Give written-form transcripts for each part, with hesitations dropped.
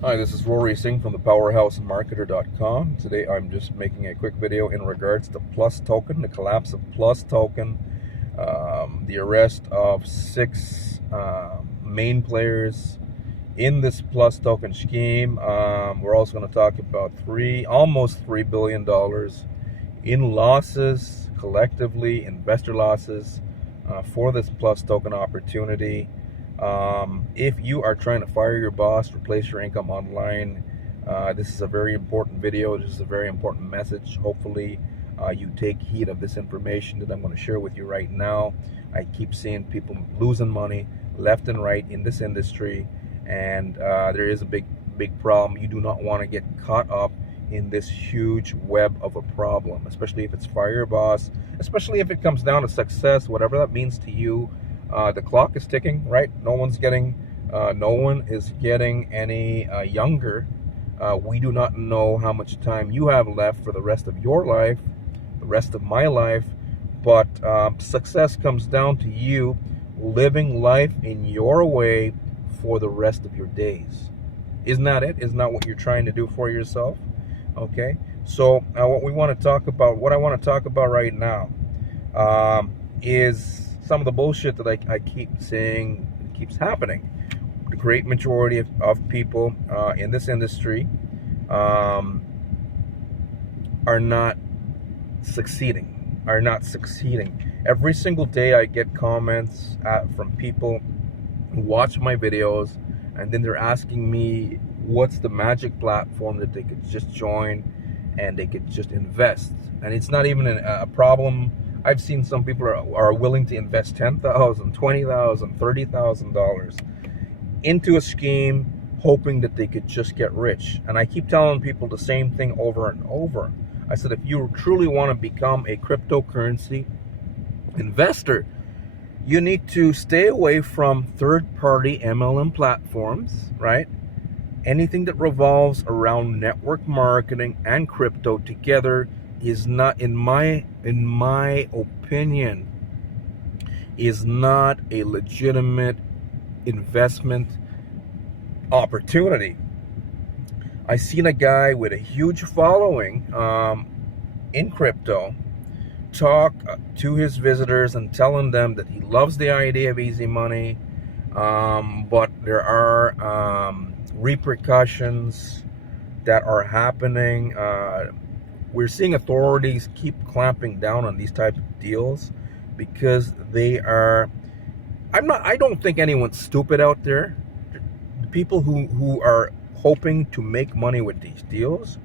Hi, this is Rory Singh from the PowerhouseMarketer.com. Today I'm just making a quick video in regards to Plus Token, the collapse of Plus Token, the arrest of 6 main players in this Plus Token scheme. We're also going to talk about almost $3 billion in losses, collectively, investor losses for this Plus Token opportunity. If you are trying to fire your boss, replace your income online, this is a very important video. This is a very important message. Hopefully you take heed of this information that I'm going to share with you right now. I keep seeing people losing money left and right in this industry, and there is a big problem. You do not want to get caught up in this huge web of a problem, especially if it's fire your boss, especially if it comes down to success, whatever that means to you. The clock is ticking, right? No one is getting any younger. We do not know how much time you have left for the rest of your life, the rest of my life, but success comes down to you living life in your way for the rest of your days. Isn't that it? Isn't that what you're trying to do for yourself? Okay, so what I want to talk about right now is some of the bullshit that I keep seeing keeps happening. The great majority of people in this industry are not succeeding. Every single day I get comments from people who watch my videos, and then they're asking me what's the magic platform that they could just join and they could just invest. And it's not even a problem. I've seen some people are willing to invest $10,000, $20,000, $30,000 into a scheme, hoping that they could just get rich. And I keep telling people the same thing over and over. I said, if you truly want to become a cryptocurrency investor, you need to stay away from third-party MLM platforms, right? Anything that revolves around network marketing and crypto together is not, in my opinion, is not a legitimate investment opportunity. I seen a guy with a huge following in crypto talk to his visitors and telling them that he loves the idea of easy money, but there are repercussions that are happening. We're seeing authorities keep clamping down on these types of deals because they are, I don't think anyone's stupid out there. The people who are hoping to make money with these deals,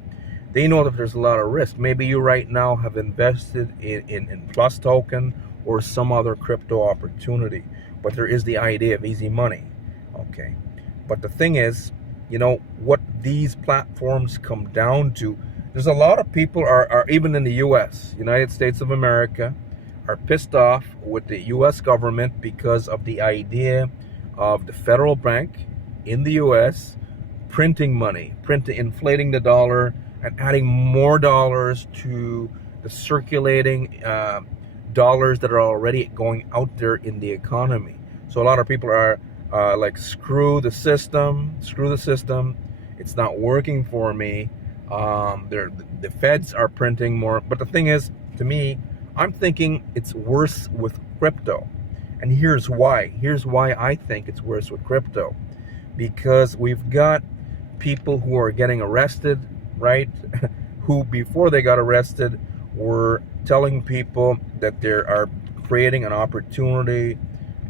they know that there's a lot of risk. Maybe you right now have invested in Plus Token or some other crypto opportunity, but there is the idea of easy money. Okay, but the thing is, you know what these platforms come down to, there's a lot of people are even in the US, United States of America, are pissed off with the US government because of the idea of the federal bank in the US printing money, inflating the dollar and adding more dollars to the circulating dollars that are already going out there in the economy. So a lot of people are like, screw the system, it's not working for me. The feds are printing more. But the thing is, to me, I'm thinking it's worse with crypto. And here's why I think it's worse with crypto. Because we've got people who are getting arrested, right? Who before they got arrested were telling people that they are creating an opportunity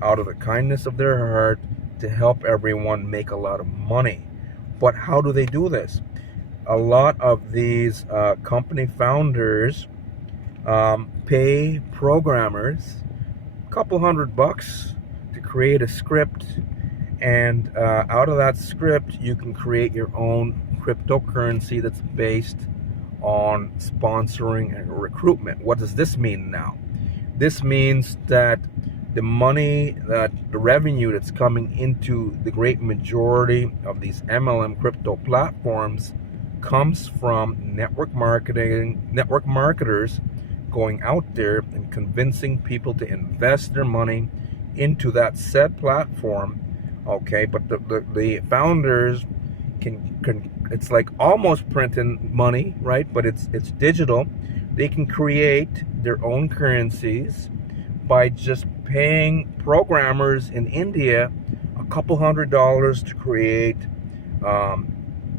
out of the kindness of their heart to help everyone make a lot of money. But how do they do this? A lot of these company founders pay programmers a couple $100 to create a script, and out of that script you can create your own cryptocurrency that's based on sponsoring and recruitment. What does this mean now? This means that the money, the revenue that's coming into the great majority of these MLM crypto platforms comes from network marketers going out there and convincing people to invest their money into that said platform. Okay, but the founders can it's like almost printing money, right? But it's digital. They can create their own currencies by just paying programmers in India a couple $100 to create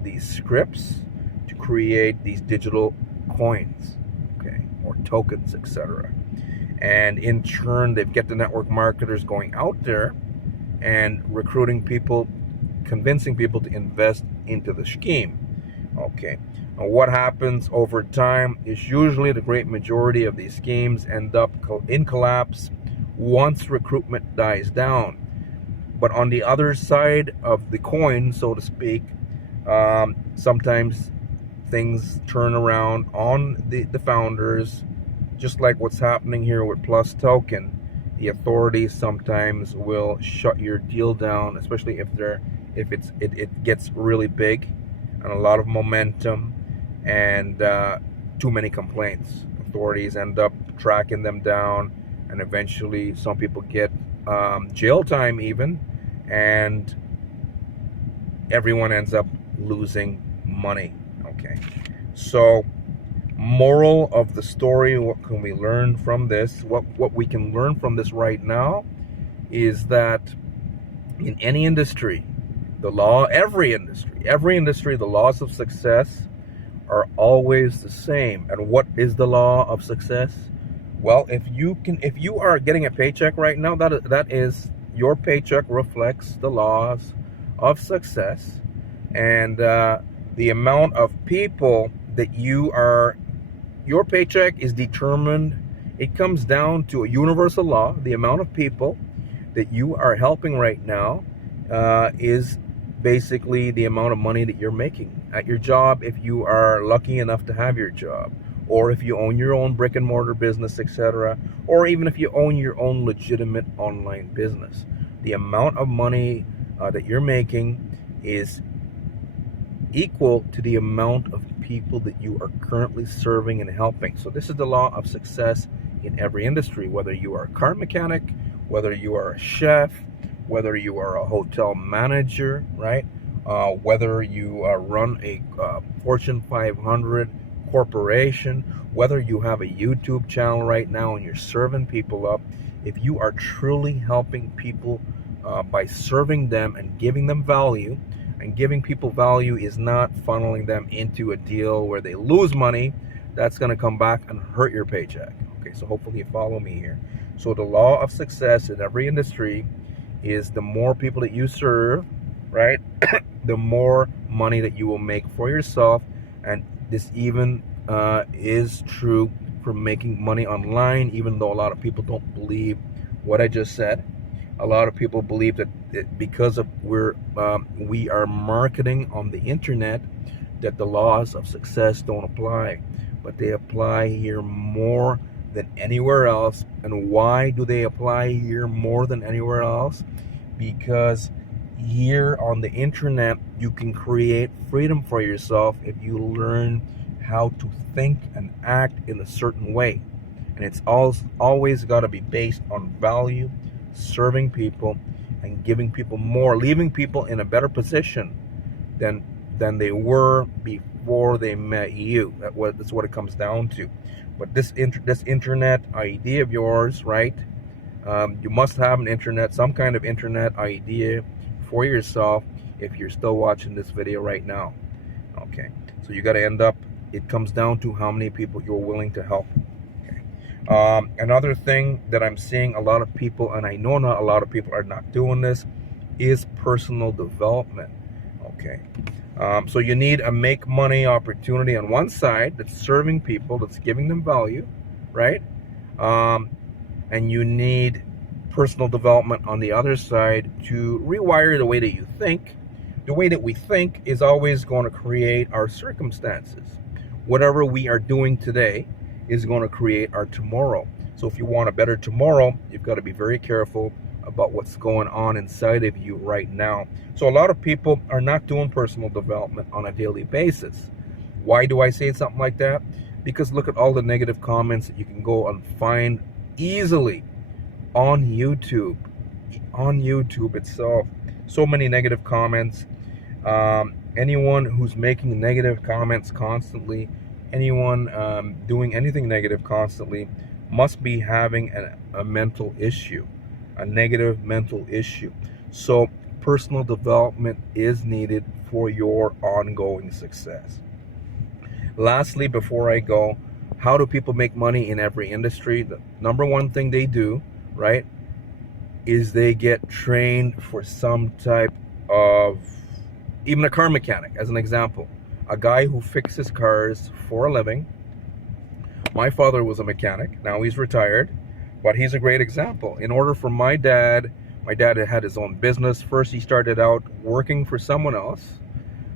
these scripts, to create these digital coins, okay, or tokens, etc. And in turn, they get the network marketers going out there and recruiting people, convincing people to invest into the scheme. Okay. And what happens over time is usually the great majority of these schemes end up in collapse once recruitment dies down. But on the other side of the coin, so to speak, sometimes things turn around on the founders, just like what's happening here with Plus Token. The authorities sometimes will shut your deal down, especially if it gets really big and a lot of momentum and too many complaints. Authorities end up tracking them down, and eventually some people get jail time even, and everyone ends up losing money. Okay, so moral of the story, what can we learn from this? What we can learn from this right now is that in any industry, every industry, the laws of success are always the same. And what is the law of success? Well, if you are getting a paycheck right now, that is your paycheck reflects the laws of success, and the amount of people that your paycheck is determined. It comes down to a universal law. The amount of people that you are helping right now is basically the amount of money that you're making at your job, if you are lucky enough to have your job, or if you own your own brick and mortar business, etc., or even if you own your own legitimate online business. The amount of money that you're making is equal to the amount of people that you are currently serving and helping. So this is the law of success in every industry, whether you are a car mechanic, whether you are a chef, whether you are a hotel manager, right? Whether you run a Fortune 500 corporation, whether you have a YouTube channel right now and you're serving people up. If you are truly helping people by serving them and giving them value, and giving people value is not funneling them into a deal where they lose money, that's going to come back and hurt your paycheck. Okay, so hopefully you follow me here. So the law of success in every industry is the more people that you serve, right, the more money that you will make for yourself. And this even is true for making money online, even though a lot of people don't believe what I just said. A lot of people believe that because of we are marketing on the internet, that the laws of success don't apply, but they apply here more than anywhere else. And why do they apply here more than anywhere else? Because here on the internet, you can create freedom for yourself if you learn how to think and act in a certain way. And it's always got to be based on value, serving people, and giving people more, leaving people in a better position than they were before they met you. That's what it comes down to. But this internet idea of yours, right? You must have an internet, some kind of internet idea for yourself if you're still watching this video right now. Okay, so you got to end up, it comes down to how many people you're willing to help. Another thing that I'm seeing a lot of people, and I know not a lot of people are not doing this, is personal development. Okay, so you need a make money opportunity on one side that's serving people, that's giving them value, right? And you need personal development on the other side to rewire the way that you think. The way that we think is always going to create our circumstances. Whatever we are doing today is going to create our tomorrow. So if you want a better tomorrow, you've got to be very careful about what's going on inside of you right now. So a lot of people are not doing personal development on a daily basis. Why do I say something like that? Because look at all the negative comments that you can go and find easily on YouTube itself. So many negative comments. Anyone who's making negative comments constantly, anyone doing anything negative constantly, must be having a mental issue, a negative mental issue. So personal development is needed for your ongoing success. Lastly, before I go, how do people make money in every industry? The number one thing they do, right, is they get trained for some type of, even a car mechanic, as an example. A guy who fixes cars for a living. My father was a mechanic. Now he's retired, but he's a great example. In order for my dad had his own business. First, he started out working for someone else.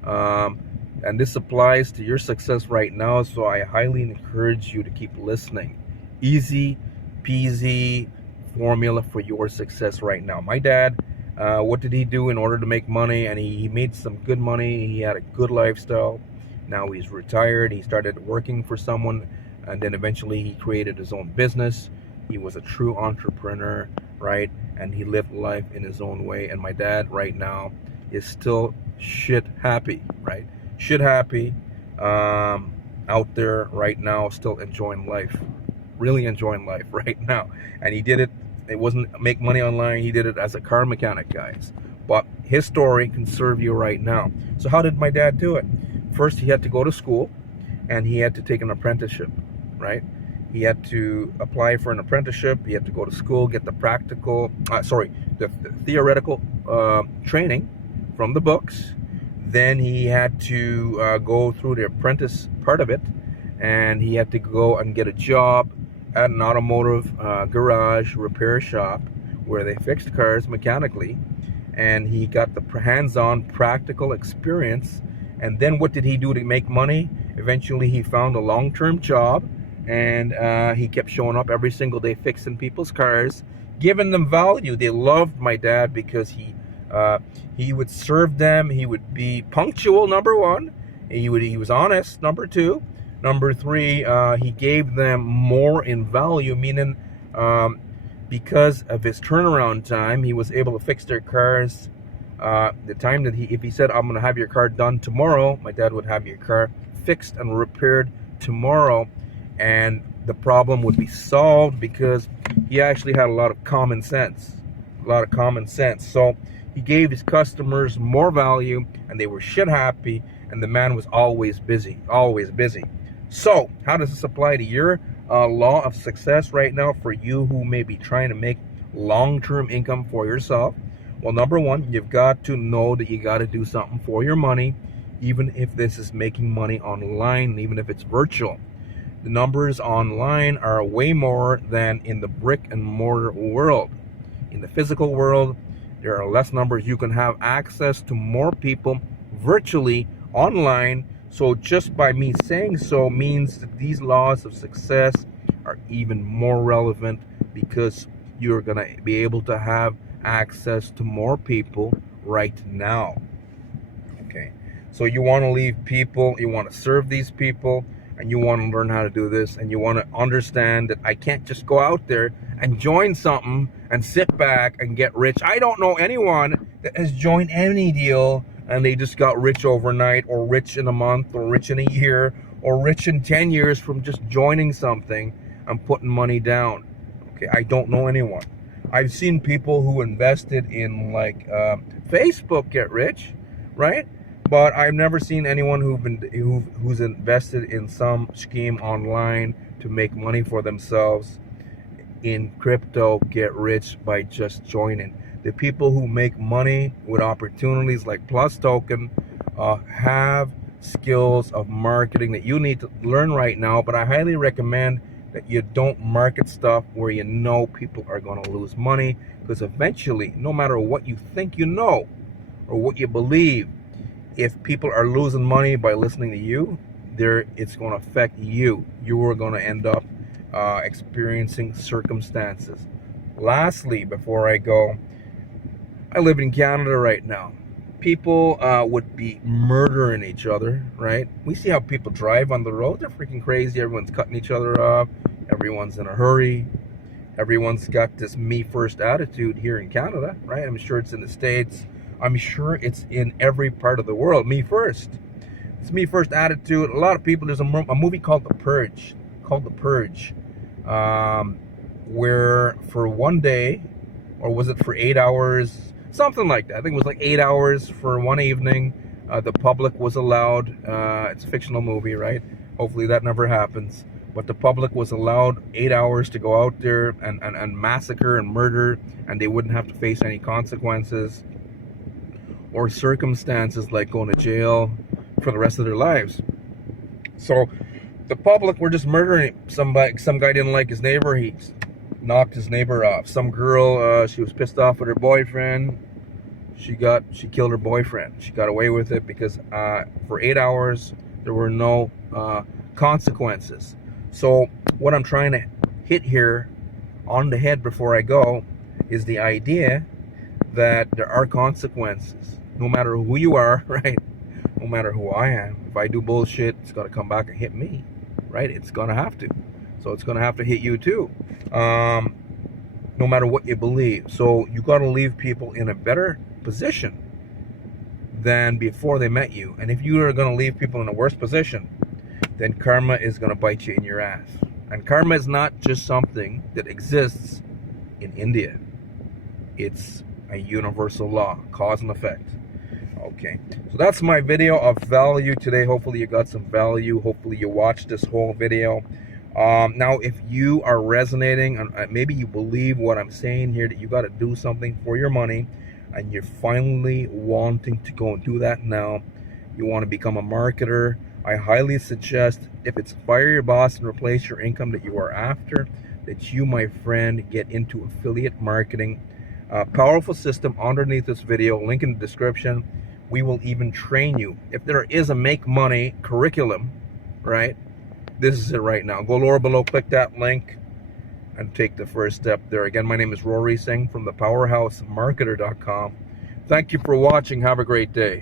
And this applies to your success right now, so I highly encourage you to keep listening. Easy peasy formula for your success right now. My dad, what did he do in order to make money? And he made some good money. He had a good lifestyle. Now he's retired. He started working for someone, and then eventually he created his own business. He was a true entrepreneur, right? And he lived life in his own way. And my dad right now is still shit happy, right? Shit happy, out there right now, still enjoying life, really enjoying life right now. And he did it. It wasn't make money online. He did it as a car mechanic, guys. But his story can serve you right now. So how did my dad do it? First, he had to go to school, and he had to take an apprenticeship, right? He had to apply for an apprenticeship. He had to go to school, get the the theoretical training from the books. Then he had to go through the apprentice part of it, and he had to go and get a job at an automotive garage repair shop where they fixed cars mechanically. And he got the hands-on practical experience. And then what did he do to make money? Eventually he found a long-term job, and he kept showing up every single day fixing people's cars, giving them value. They loved my dad because he would serve them. He would be punctual, number one. He was honest, number two. Number three, he gave them more in value, meaning because of his turnaround time, he was able to fix their cars. The time that if he said, I'm going to have your car done tomorrow, my dad would have your car fixed and repaired tomorrow. And the problem would be solved because he actually had a lot of common sense. So he gave his customers more value, and they were shit happy, and the man was always busy. So how does this apply to your law of success right now for you who may be trying to make long-term income for yourself? Well, number one, you've got to know that you got to do something for your money, even if this is making money online, even if it's virtual. The numbers online are way more than in the brick and mortar world. In the physical world, there are less numbers. You can have access to more people virtually online. So just by me saying so means that these laws of success are even more relevant, because you're going to be able to have access to more people right now. Okay, so you want to leave people, you want to serve these people, and you want to learn how to do this, and you want to understand that I can't just go out there and join something and sit back and get rich. I don't know anyone that has joined any deal and they just got rich overnight, or rich in a month, or rich in a year, or rich in 10 years from just joining something and putting money down. Okay, I don't know anyone. I've seen people who invested in Facebook get rich, right? But I've never seen anyone who's invested in some scheme online to make money for themselves in crypto get rich by just joining. The people who make money with opportunities like Plus Token have skills of marketing that you need to learn right now. But I highly recommend that you don't market stuff where you know people are going to lose money, because eventually, no matter what you think you know or what you believe, if people are losing money by listening to you, it's going to affect you. You are going to end up experiencing circumstances. Lastly, before I go, I live in Canada right now. People would be murdering each other, right? We see how people drive on the road. They're freaking crazy. Everyone's cutting each other off. Everyone's in a hurry. Everyone's got this me first attitude here in Canada, right? I'm sure it's in the States I'm sure it's in every part of the world. Me first. It's me first attitude. A lot of people, there's a movie called The Purge. Where for one day, or was it for 8 hours? Something like that. I think it was like 8 hours for one evening. The public was allowed, it's a fictional movie, right? Hopefully that never happens. But the public was allowed 8 hours to go out there and massacre and murder, and they wouldn't have to face any consequences or circumstances like going to jail for the rest of their lives. So the public were just murdering somebody. Some guy didn't like his neighbor, he knocked his neighbor off. Some girl, she was pissed off with her boyfriend, she killed her boyfriend. She got away with it because for 8 hours there were no consequences. So what I'm trying to hit here on the head before I go is the idea that there are consequences, no matter who you are, right? No matter who I am. If I do bullshit, it's gonna come back and hit me, right? It's gonna have to. So it's gonna have to hit you too, no matter what you believe. So you gotta leave people in a better position than before they met you. And if you are gonna leave people in a worse position, then karma is gonna bite you in your ass. And karma is not just something that exists in India. It's a universal law, cause and effect. Okay, so that's my video of value today. Hopefully you got some value. Hopefully you watched this whole video. Now, if you are resonating, and maybe you believe what I'm saying here, that you got to do something for your money, and you're finally wanting to go and do that now, you want to become a marketer, I highly suggest, if it's fire your boss and replace your income that you are after, that you, my friend, get into affiliate marketing. Powerful system underneath this video, link in the description. We will even train you. If there is a make money curriculum, right, this is it right now. Go lower below, click that link, and take the first step there. Again, my name is Rory Singh from thepowerhousemarketer.com. Thank you for watching. Have a great day.